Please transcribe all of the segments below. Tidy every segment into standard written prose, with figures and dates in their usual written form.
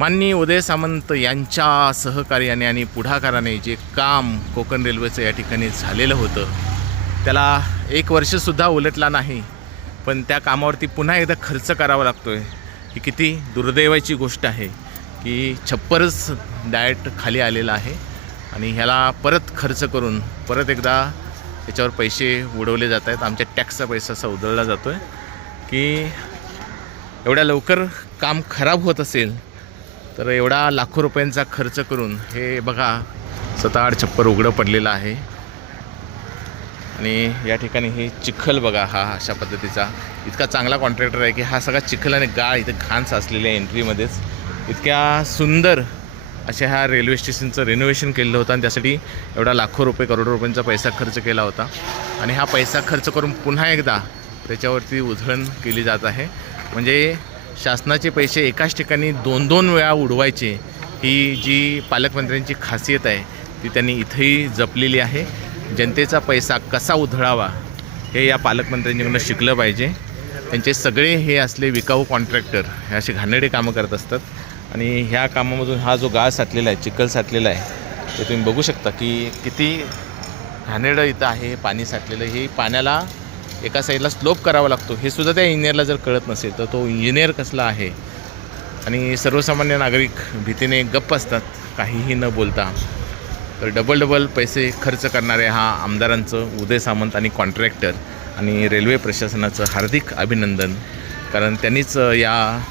माननीय उदय सामंत यांच्या सहकार्याने आणि पुढाकाराने जे काम कोकण रेल्वेचं या ठिकाणी झालेलं होतं, त्याला 1 वर्षसुद्धा उलटला नाही, पण त्या कामावरती पुन्हा एकदा खर्च करावा लागतो आहे. ही किती दुर्दैवाची गोष्ट आहे की छप्परच डायरेक्ट खाली आलेला आहे आणि ह्याला परत खर्च करून परत एकदा याच्यावर पैसे उडवले जात आहेत. आमच्या टॅक्सचा पैसा असा उधळला जातो आहे की एवढ्या लवकर काम खराब होत असेल तर एवढा लाखो रुपयांचा खर्च करून हे बघा 7-8 छप्पर उघडं पडलेलं आहे. आणि या ठिकाणी हे चिखल बघा, हा अशा पद्धतीचा इतका चांगला कॉन्ट्रॅक्टर आहे की हा सगळा चिखल आणि गाळ इथे घाण साचलेल्या एंट्रीमध्येच इतक्या सुंदर अशा ह्या रेल्वे स्टेशनचं रिनोव्हेशन केलेलं होतं आणि त्यासाठी एवढा लाखो रुपये करोडो रुपयांचा पैसा खर्च केला होता. आणि हा पैसा खर्च करून पुन्हा एकदा त्याच्यावरती उधळण केली जात आहे. म्हणजे शासनाचे पैसे एकाच ठिकाणी 2-2 वेळा उडवायचे, ही जी पालकमंत्र्यांची खासियत आहे ती त्यांनी इथेही जपलेली आहे. जनतेचा पैसा कसा उधळावा हे या पालकमंत्र्यांकडून शिकलं पाहिजे. त्यांचे सगळे हे असले विकाऊ कॉन्ट्रॅक्टर हे असे घाणेरडे कामं करत असतात. आणि ह्या कामामधून हा जो गाळ साठलेला आहे, चिखल साठलेला आहे, ते तुम्ही बघू शकता की किती घाणेरडं इथं आहे. पाणी साठलेलं, हे पाण्याला एका साईडला स्लोप करावा लागतो, हे सुद्धा त्या इंजिनियरला जर कळत नसेल तर तो इंजिनियर कसला आहे. आणि सर्वसामान्य नागरिक भीतीने गप्प असतात काहीही न बोलता. तर डबल पैसे खर्च करणारे हा आमदारांचं, उदय सामंत आणि कॉन्ट्रॅक्टर आणि रेल्वे प्रशासनाचं हार्दिक अभिनंदन. कारण त्यांनीच या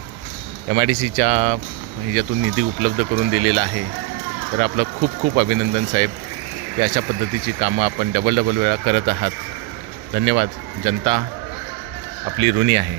MIDCच्या ह्याच्यातून निधी उपलब्ध करून दिलेला आहे. तर आपलं खूप अभिनंदन साहेब की अशा पद्धतीची कामं आपण डबल वेळा करत आहात. धन्यवाद. जनता आपली ऋणी आहे.